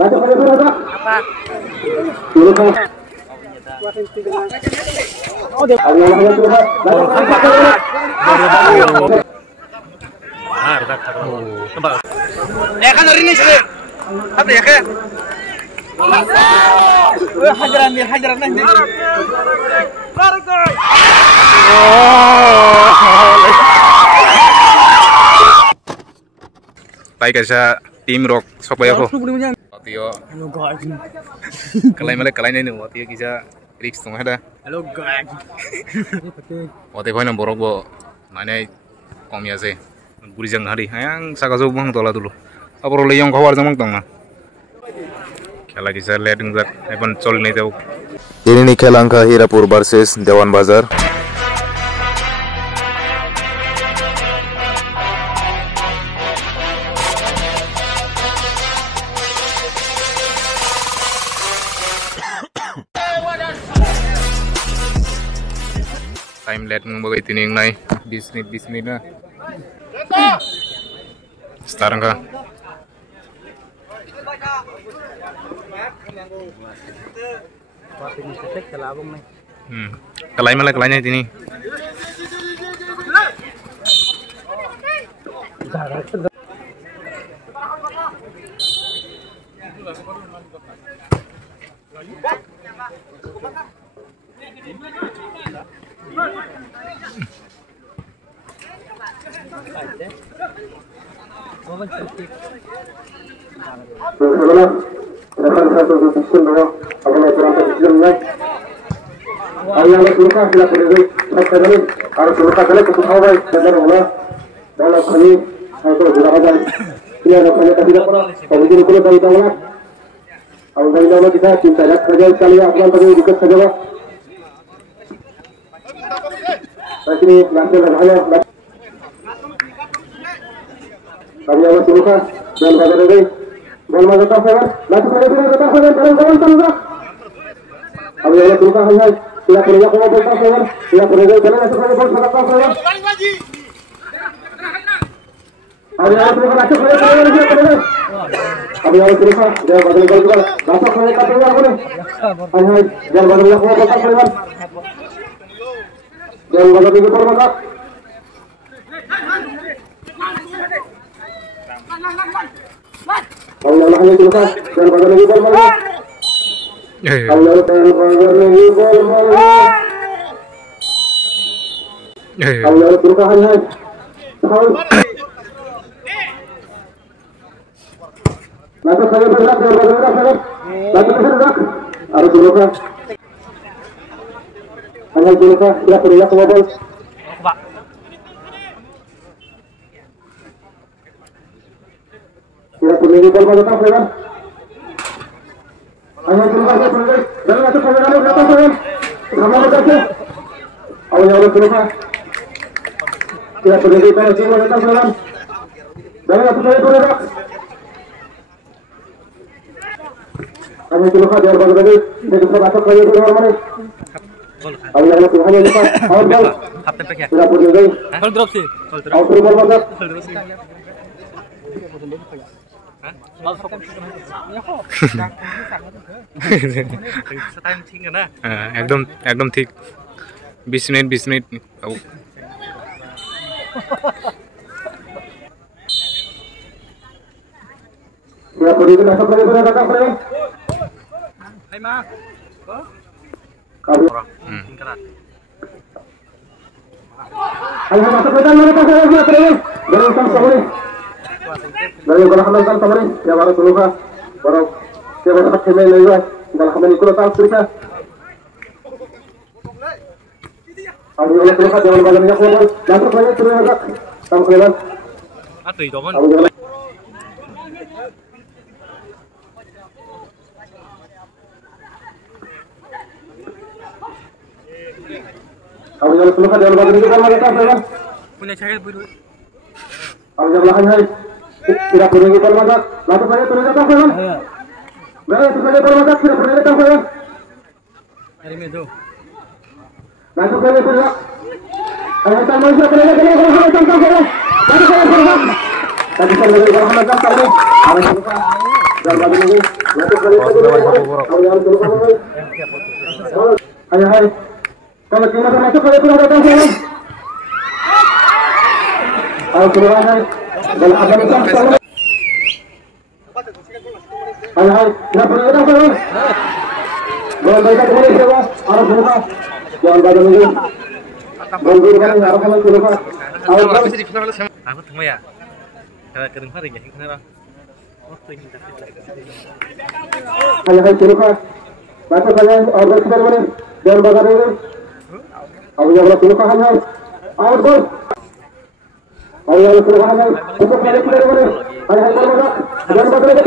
Apa? Ya kan hari ini sih. Apa ya kayak? Hajaran nih. Baik guys, tim rock sok bayo ko. Watio. Hello guys. Kalai ini watio kisa Rix tong ada. Hello guys. Watio ko na borok bo. Nane komia se. Burijang hari hayang sakaso bang tola dulu. Apro leyong khawar jamang tong na. Khela kisa leading zat eban chol nei deu. Ini खेला अंका हीरापुर वर्सेस देवान बाजार Time lihat membagai tining nai 20 menit na. Sekarang kah? Kelai malah kelainya ini. एकदम ठीक 20 मिनट अब punya cahaya biru. Tidak perlu kita masak, lalu saya turun ke atas, Baik, saya turun ke atas, tidak perlu ke atas, Hari itu. Lalu saya turun. Ayo tambah saya perlu ke atas, Tadi saya turun. Tadi saya turun ke atas, Dan bagi ini masuk kali hai. Kalau kita masuk kali sudah datang sini. Ayo sudah hai. Dan apa itu? Hai, kita pergi ke sana. Boleh baca kembali siapa? Arab buka. Jangan baca lagi. Bangun kan harus kamu buka. Ayo. Aku tunggu ya. Kalau kering hari ya, kenapa? Waktu ini tapi Ayo buka. Baca kalian order kita boleh. Jangan baca lagi. Ayo jangan buka hanya. Ayo bos. Ayo buka hanya. Untuk kali kita boleh. Ayo buka. Jangan baca lagi.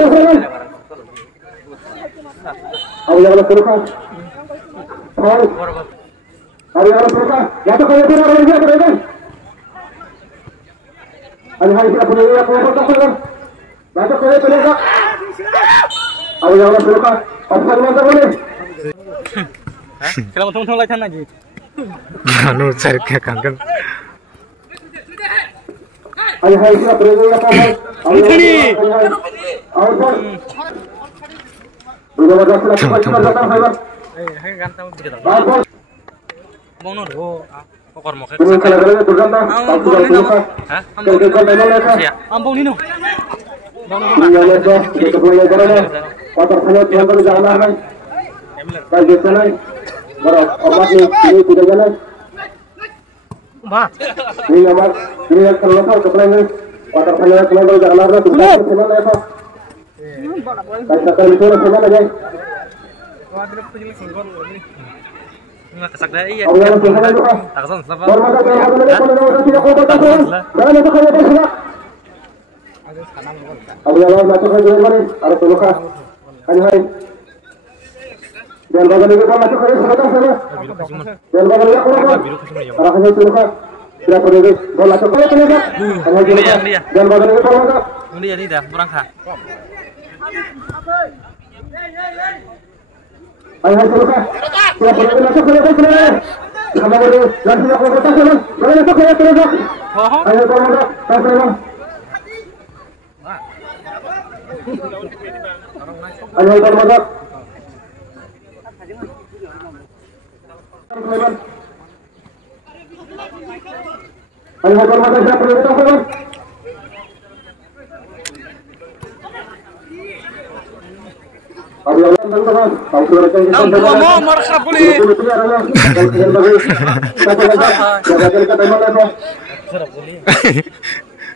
Ayo jangan buka. Ayo buka. Ya to kaya tira boleh boleh kan. Ayo kita punya ya buka kan. Ya to kaya tira kan. Ayo jangan buka. Apa mana boleh? Kalau tunggu lagi lagi. Anu cari ke kangen. Ayo kita punya ya apa? Ayo bos. Udah datang hebat. Ganteng begitu. Bos. Mau nunggu. Kokor mau Ini kalau bergantang. Hah? Ampun ini. Iya ya, kita boleh jalan. Kotor saja Tuhan baru jalan kan. Baik jalan. Baru obat ini tidak jalan. Mbak. Ini obat ini yang terlepas kepala ini. Kotor saja Tuhan baru jalan kan. Tuhan semua lepas. Katakan itu semua aja. Wah, dia punya singgol ini. Enggak kesak dah iya. Allah Tuhan itu. Taksan apa? Hormat tidak kau bertahan. Jangan itu kaya berserak. Allah masuk ke dalam ini. Harus luka. Hai. Dan bagian itu masuk ke dalam sana. Dan bagian itu keluar. Arahnya itu luka. Tidak perlu bola masuk ke dalam. Dan bagian itu keluar. Dia dah berangkat. Ayo luka. Tidak perlu masuk ke dalam. Kamu boleh langsung aku bertahan. Jangan masuk ke dalam. Ayo keluar. Sampai Ayo ikut masuk. Ayo ikut masuk. Siapa yang kita masuk? Ayo teman-teman. Tahu suara kita. Mau markah boleh.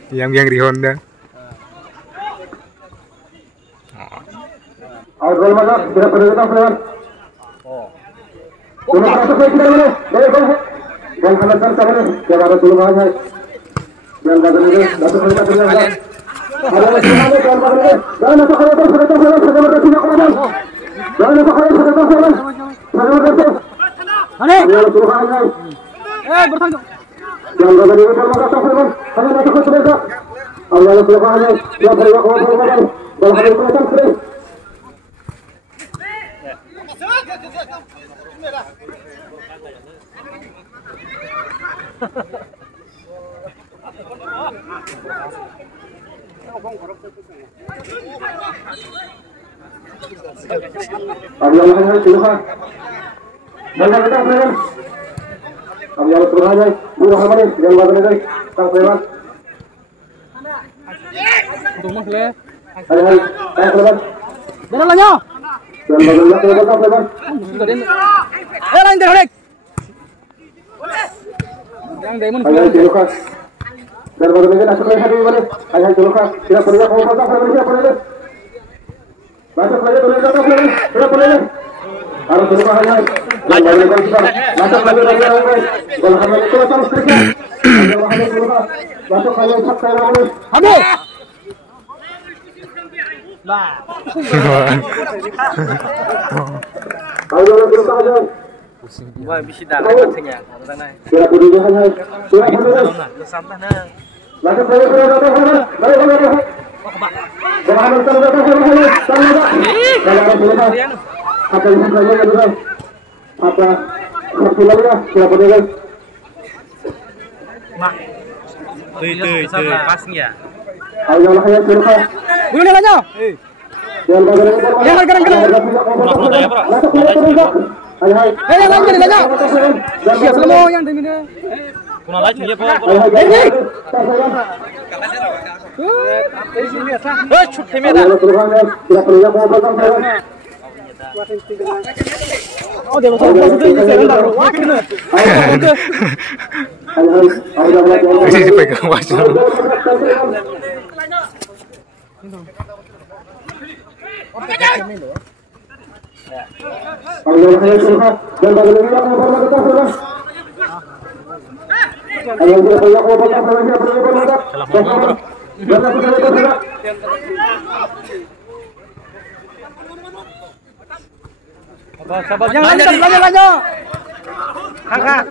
Yang di Honda. Ayo masuk. Siapa yang kita masuk? Sudah masuk ke dalam ini. Jangan kalasan sama ni. Jangan ada dulu aja. Jangan kata ni. Masuk ke dalam ni. Ada lagi mana jangan kata ni. Jangan masuk ke dalam. Sudah masuk ke dalam. Jangan masuk ke dalam. Sudah masuk ke dalam. Ani. Jangan dulu aja. Bertanggung. Jangan kata ni. Jangan masuk ke dalam. Jangan masuk ke dalam. Allah dulu aja. Jangan beri aku apa lagi. Jangan beri aku apa lagi. Allah hanya Tuhan. Jangan kita Tuhan. Allah Tuhan aja. Buah apa ni? Jangan bawa ni. Tak lewat. Tunggu le. Hai. Tak lewat. Jangan lanya. Jangan bawa ni. Tak lewat. Lain terhadap. Yang diamond. Ayah Tuhan. Dan bagaimana asal hari ini? Ayah Tuhan. Tidak perlu kau pasang hari ini apa ni? Masuk saja boleh datang boleh. Tidak boleh. Harus berubah hanya. Lanjutkan kita. Masuk lagi lagi. Kalau kami itu harus kerja. Masuk hanya empat kali lagi. Habis. Ayo berubah aja. Wah, bisa dah katanya. Tidak perlu hanya. Tidak perlu. Sampai nah. Masuk saja boleh datang boleh. Boleh. Jangan datang datang boleh. Kalau berubah. Apa yang saya lakukan? Apa kerjanya? Siapa dia? Mak. Tuh, pasnya. Ayo lah yang berubah. Guna lanya. Jangan badan ini. Kuna lagi dia po. Chut theme da. Oh dewa to ini sebentar. Ini pegang wajah. Sabar, jangan lanjut. Kakak,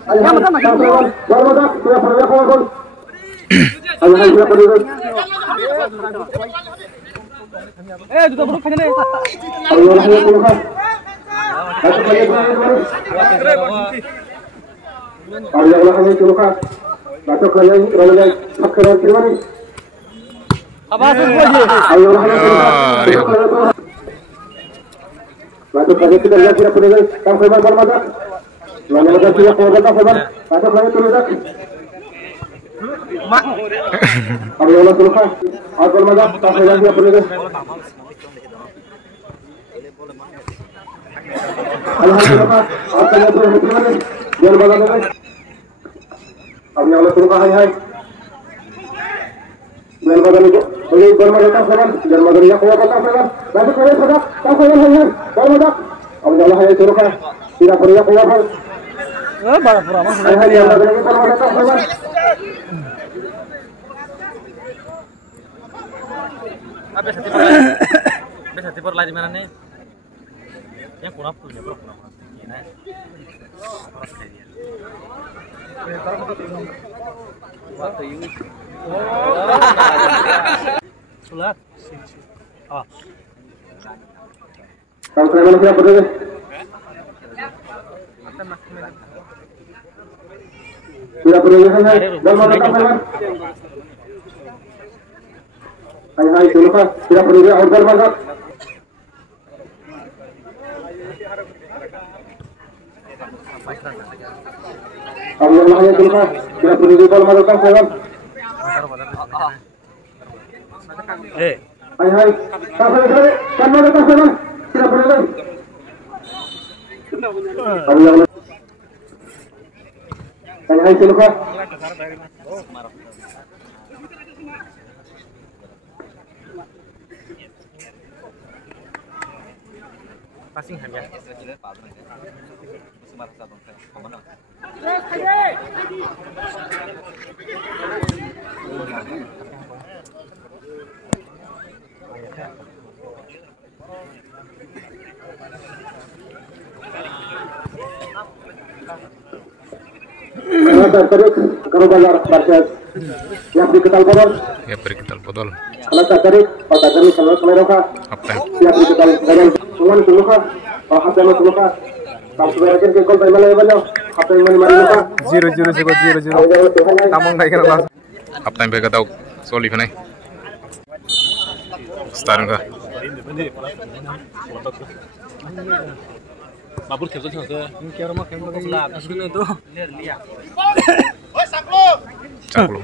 duduk buruk aja nih. Apa tuh aja? Masuk lagi kita lihat tidak boleh kang Firman bermadak. Lalu ada dia keluar kang Firman. Masuk lagi terus. Mak. Allah Tuhan. Aku bermadak kang Firman dia boleh. Alhamdulillah. Apa yang terus terjadi? Dia bermadak. Allah Tuhan hai. Jangan badan itu, boleh bermadak kang Firman. Jangan badan dia keluar kang Firman. Masuk lagi sadak kang Firman hai. Bermadak. Allah hai Tuhan. Tidak perlu keluar hai. Bara pura mah. Hai yang badan itu bermadak kang Firman. Bisa tipor lagi mana nih? Yang kurang punya bro. Ini. Waktu ini. Sulat. Oh. Kang Firman siapa dulu? Tidak perlu hai. Bermadak kang Firman. Hai Tuhan, tidak perlu dia order banget. Allah ya Tuhan, tidak perlu dia order banget Tuhan. Hai, kan mana Tuhan? Tidak perlu dia. Allah. Hai Tuhan. Passing hand ya. Kalau bayar Barces yang diketal podol. Ya beri ketal podol. Kalau tak tarik, kalau selera Apa? yang diketal podol. Cuman dulu kah? Apa yang dulu kah? Kalau sudah ke gol by Malay banyak. Apa yang mari kah? 0-0 sekot 0-0. Tamong kayak kena langsung. Apa yang mereka tahu? Solid nih. Start enggak? Mabur kerja sama saya. Kira mah kayak begini. Aslinya itu. Lihat. Caklo.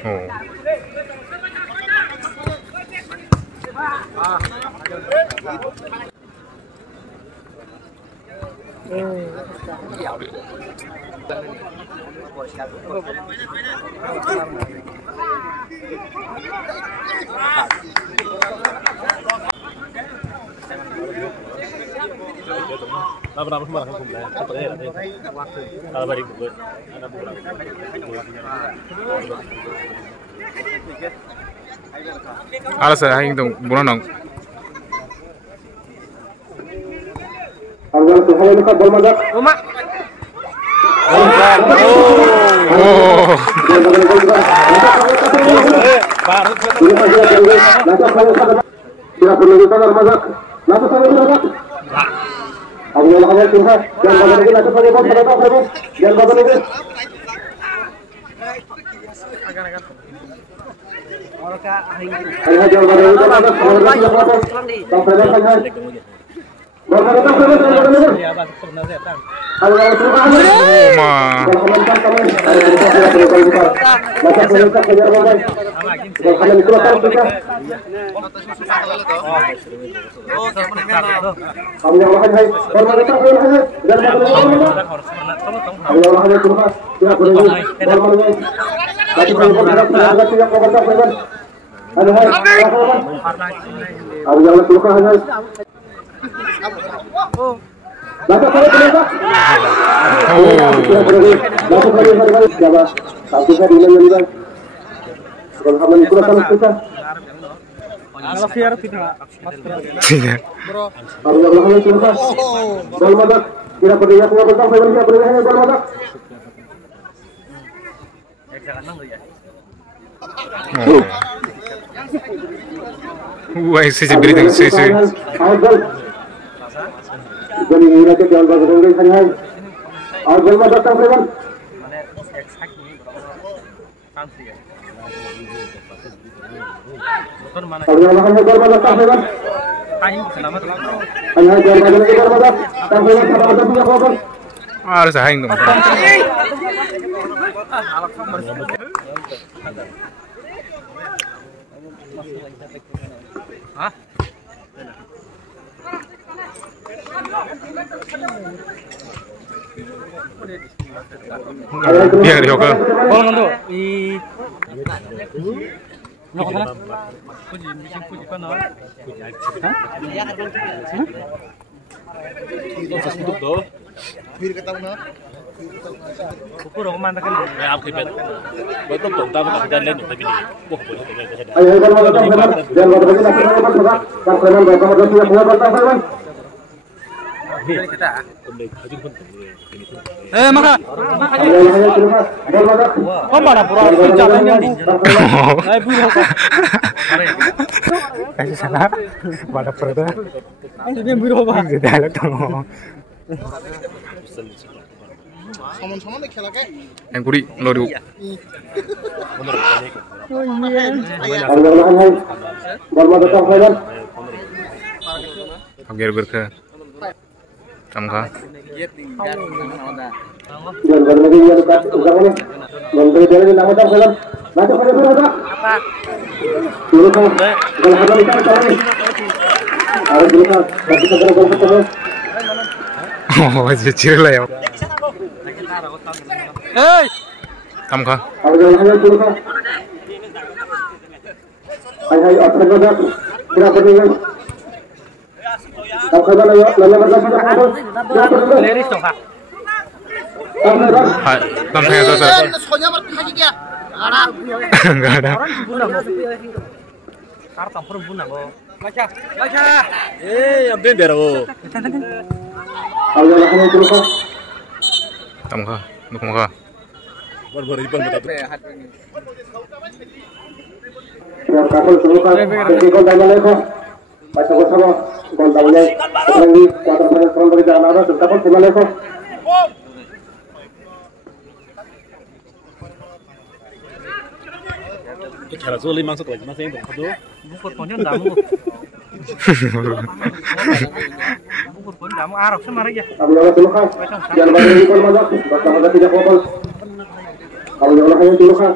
Oh. Berapa semua kan kumpulan? Kalau bari kubur, ada bulan. Alas aing tong bunong. Allah Tuhan ini bol madak. Uma. Oh. Tidak perlu ditaruh madak. Lalu saya madak. Allah Tuhan, jangan badan ini, lalu saya bol madak. Jangan badan ini. Wah, sih beri sih. Jadi ini ke jalan bagus ini kan. Agak macam apa kan? Kalau makan gol macam apa kan? Hanya jalan bagus ini gol macam. Tapi apa punya apa? Harus saing dong. Hah? Biar dia ke. Bol ngantuk. Nyok sana. Puji kan no. Tutup do. Bir ketemu no. Ukur aku mantakan. Ya aku kibet. Betul dong, tahu tak dan lain tapi ini. Wah, boleh boleh. Ayo kalau macam apa? Jangan bagus ini nak apa sudah. Tak pernah berapa macam yang buat apa kan? Maka. Oh, mana pura jalan yang di. Ayo buru. Kasih sana. Pada perda. Ayo dia buru apa? Sudah ada tolong. Yang kuri lodu. Agar berke. Tamka. Jangan berlagi dia dekat usaha ini. Menteri dia ini nama tahu kan? Macam apa apa? Apa? Dulu kan kalau ada di sana ini. Ada dulu kan tapi segera bertemu. Oh, jadi lah ya. Hei. Tamka. Ada yang dulu kan. Hai otak juga. Berapa nih? Apa saja ya? Lalu berapa apa? Leris dong, Kak. Hai, tamka ya tuh. Enggak ada. Kartu perempuan kok. Baca. Yang bember oh. Ada yang dulu kan. Tamka, muka. Baru-baru iban betul. Yang kapal dulu kan. Kau dah mulai kok. Baca bersama. Kau dah mulai. Lagi kuarter final dari Jakarta. Kapal mulai kok. Cara sulit masuk lagi masih itu. Aduh, bukur ponnya damu. Bukur pon damu Arab sama aja. Abu Allah dulu kan. Jangan balik di kol mazak. Baca tidak kopal. Abu Allah yang dulu kan.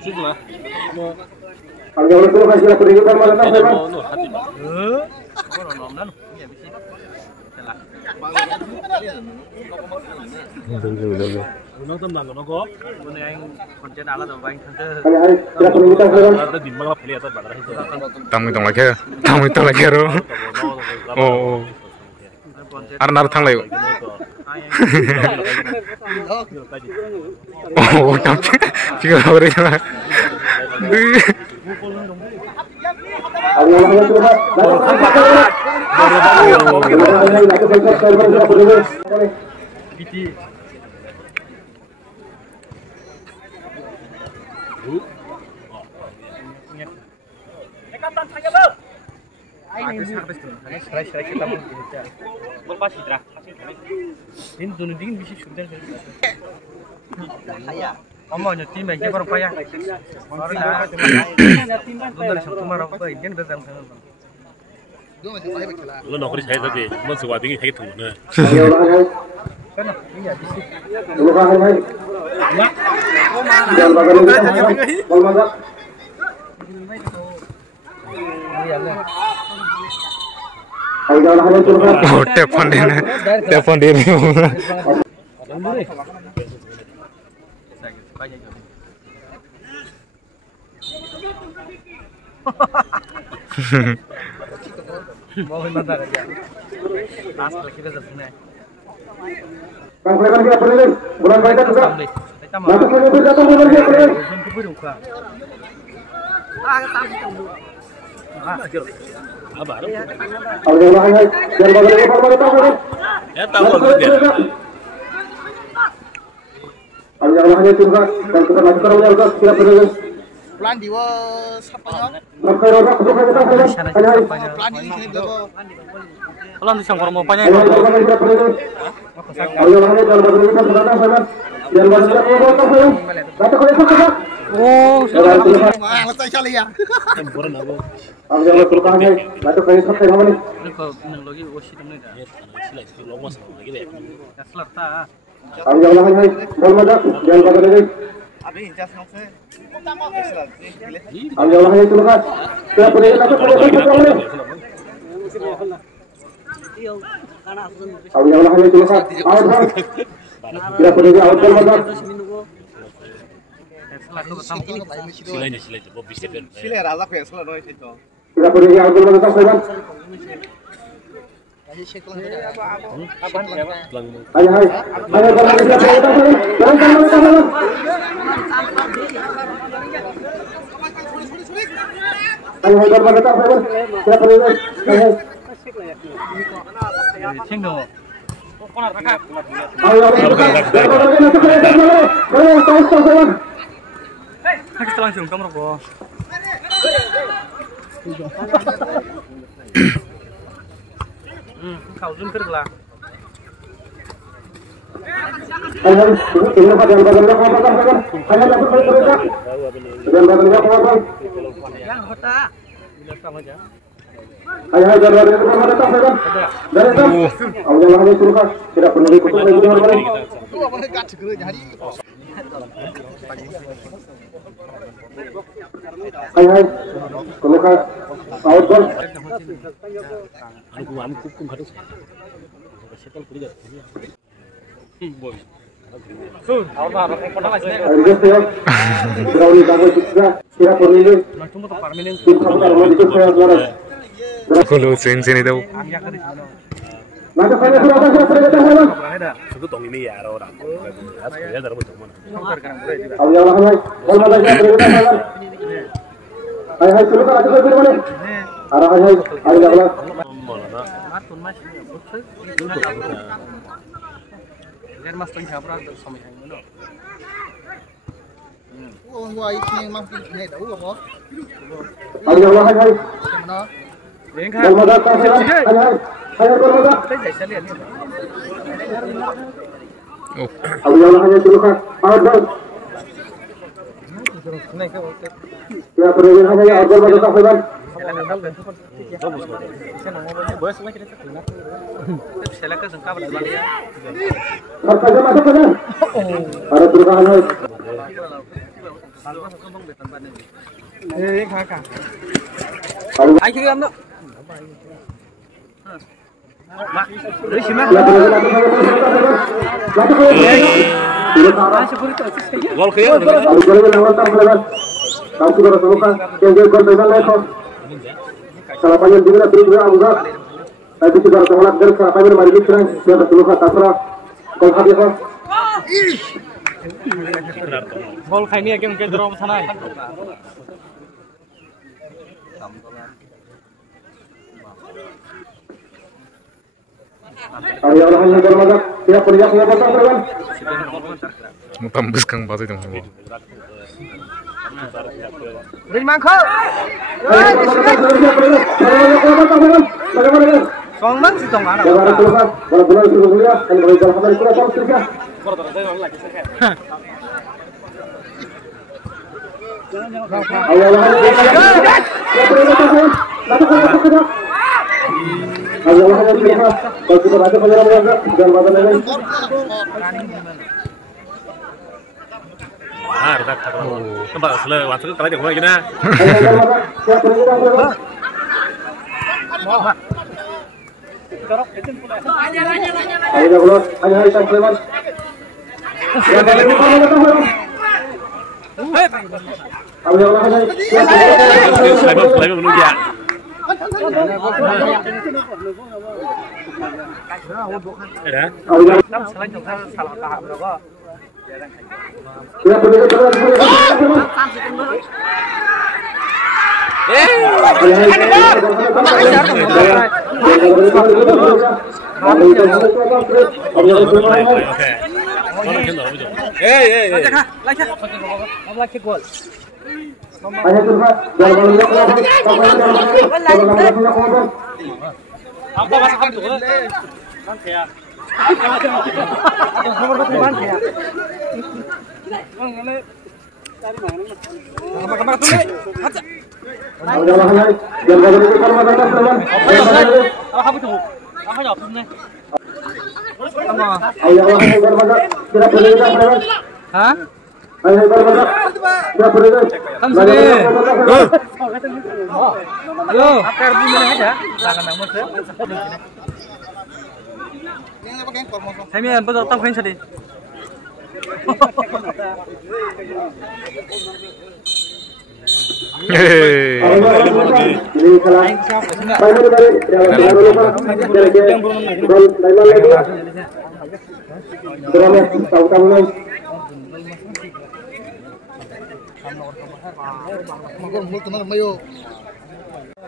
Sudah. Abu Allah dulu kan sudah pergi kol mazak kan. Nonton lang ko. Kuno yang konten ala daw bang center. Hari-hari tidak perlu kita kan. Ada di mana pilih atau badar itu. Tamu itu lagi ro. Oh. Arnar thang layo. Oh, tapi pikir apa ini? Ini dingin bisa sudah. Omongnya tim yang orang payah. Orang dah. Benar satu marah apa ini betul betul. Lo nak kerja tadi, mau sewa tinggi kayak tu na. Kan iya bisi. Dulu kan hai. Jangan bagai ini. Kalau masak. Iya lah. Ayo jangan hai dulu kan. Oh, telepon dia. Mau mana aja. Nas lagi besar sini. Kang Frekan kita pergi. Bulan baik juga. Kita mau. Masuk ke datang bulan dia pergi. Apa? Ayo jangan hai. Jangan bagai ini kalau tahu kan. Ya tahu dia. Ayo jangan hai juga. Dan kita lagi terus ya kita pergi. Plan di sapanya. Makai roda kita kita pergi. Ayo hai. Plan ini sini dulu. Kalau nanti sang kormo panjang. Ayo kita pergi. Ayo jangan hai jangan bagai ini kan datang sana. Jangan bagai ini kalau tahu kan. Datang ke sana. Oh, Wah, letak sekali ya. Bukan aku. Ayo jangan terus hai. Datang ke sana sama ni. ini kau teknologi osi temen dah. Sila lomos lagi deh. Kaslar ta. Ayo jangan hai. Bal madak. Jangan bagai ini. Abi jas nafsu. Ayo jangan hai terus kan. Kita pergi datang ke sana. Ayo jangan hai terus kan. Ayo kan. Kita pergi awal bal madak. Sila ini, mau bisa kan? Sila raza ko esla noy sito. Kita pergi awal bal madak kan. Ayo hai. Ayo bal madak kita pergi datang. Jangan bal madak sana. Ayo hai bal madak sana. Kita pergi. Ayo. Cengdo. Ayo kita langsung kamera ko. Kau zoom kerja. Yang kota. Bila sama aja. Ayo jangan datang saja. Dari sana. Ayo jangan suruh kan. Tidak perlu ikut lagi dengan mereka. Tuh mana kat segera jadi. Ayo hai. Kalau kan out ball. Aku kum harus. Setel pergi dah. Boy. Ayo geus ya. Sudah uli kamu juga. Tidak perlu ini. Langsung ke parminen. Kita kalau itu saya ngorek. Kalau sini tahu. Nanti saya sudah pergi sana. Itu tong ini ya orang. Ya dalam teman. Ayo jangan hai. Kalau ada saya pergi sana. Ayo hai suruh kan ada pergi mana? Arah hai. Ayo jangan. Matun mas. Biar mas tengah berapa sama yang mana? Oh, gua ini makin ini tahu apa? Ayo jangan hai. Mana? Bal madak sana. Ayo hai. Ayo bal madak. Oh, Ayo jangan hanya suruh kan. Out ball. Ya pergi hanya ya out ball madak sana. Saja masuk sana. Ada perubahan hai. Ai kira amno. Gol kaya. Salah panjang juga beri angga. Tapi juga tolak dari salah panjang mari kita siapa dulu kasra. Gol hati kok. Gol kayaknya yang ke draw sana. Ayo orang yang bermadak siap pergi siap potong teman. mau tambus kang batu itu. Beri mangkok. Bagaimana Songman si tong mana? Jangan terlepas, bola bola itu mulia, dan bagi dalam hal itu apa saja. Ayo retak tempat sele wansuk kalau dia guna Sleman menunggu ya.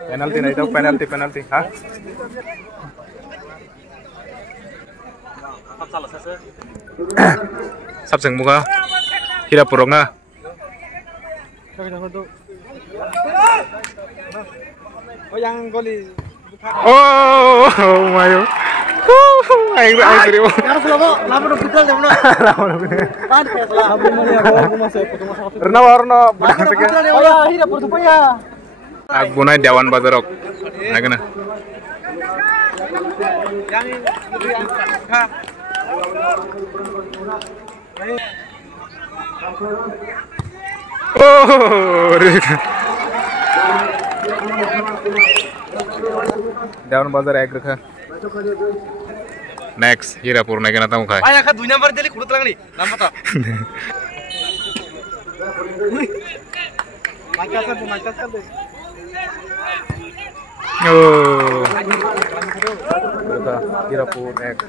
Penalti na ito, penalti. Ha? Sabseng muka. Hira purok na. Oh, mayo. Ayo terima. Warna aku naik Dewan Bazar. Naik na. Oh, Dewan Bazar ek rakha. Next, Hirapur naik na tamu khai. Ayah kan dunia baru jadi kurut lang nih, nama tak? Macam deh. Oh, Hirapur ek.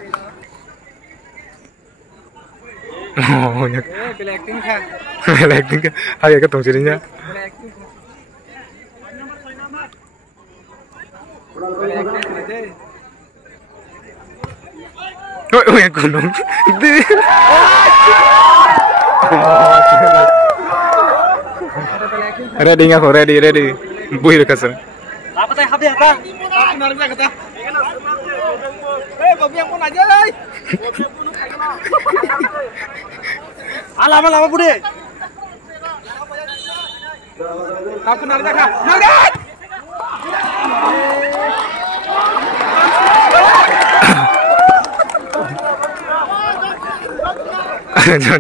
Oh, nyak. Acting kan? Acting kan? Hai ka tong sininya. Oh, yang gunung. Ready nggak kok? Ready. Buih kasar. Apa teh habis apa? Tapi narik kata. Babi yang pun aja, Lama bude. Aku narik kah? Narik.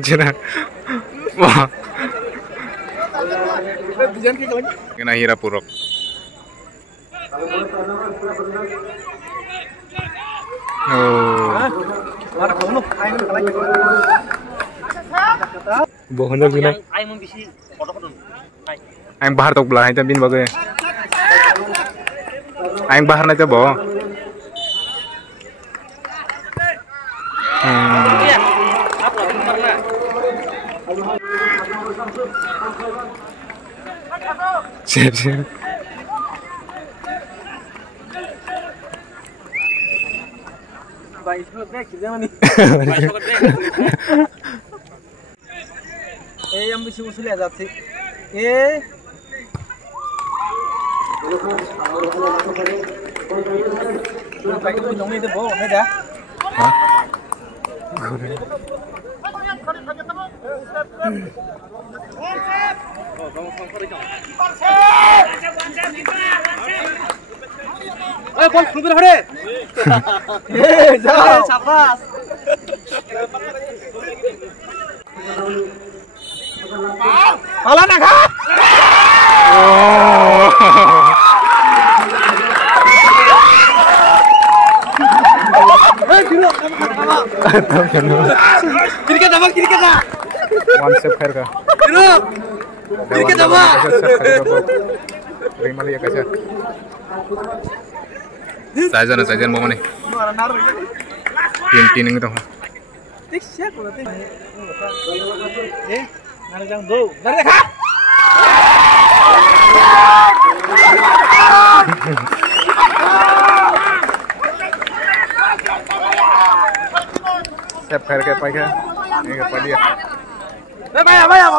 Jangan. Wah. Kena Hirapurok. Oh. Bohong gina. Aing bahar tok belah itu bin bagai. Aing bahar na coba. Siap. Yang bisa usul ya zat sih. bol khulbir hore. Jauh. Sapas. Pala naga. Kiri-kiri apa? One step fair ka. Kiri-kiri apa? Terima lihat aja. Sajan mau nih. Tin itu. Step fair kayak apa ya? Ini apa dia? Mamaya.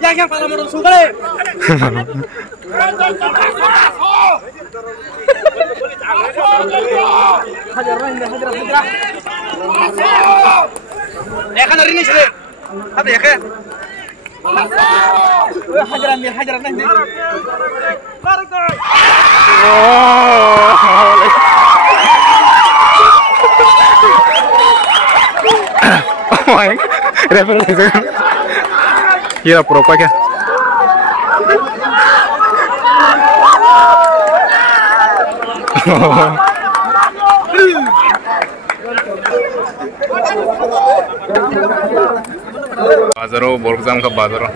Yang pada menurut sungguh. Hajar. Kan hari ini sih. Apa ya kan? Hajaran nih. Iya, pro apa ya? Bazaro, bolak jam ke bazaro.